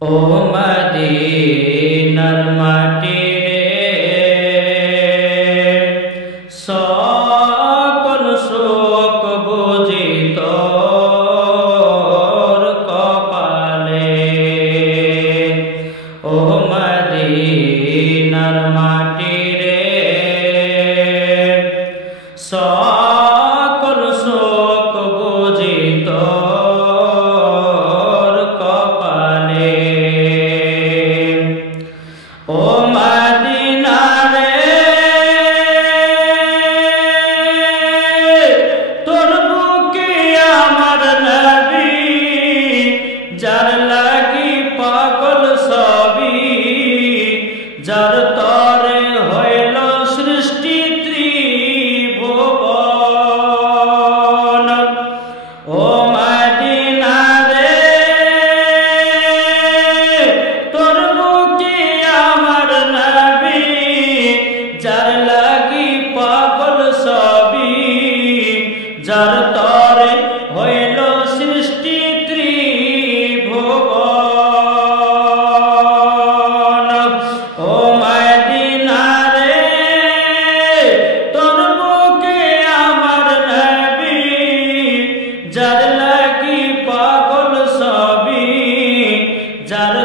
ও মদিনার মাটি রে, সকল সুখ বুঝি তোর কপালে। ও মদিনার মাটি রে, সকল সুখ বুঝি তোর কপালে। ও মদিনা রে, তোর বুকে আমার নবী, যার লাগি পাগল সবই, যার তরে হইল সৃষ্টি ত্রিভুবন। ও মদিনা রে, তোর বুকে আমার নবী, যার লাগি পাগল সবই, যার তরে হইল সৃষ্টি ত্রিভুবন। ও মদিনা রে, তোর বুকে আমার নবী, যার লাগি পাগল সবই, যার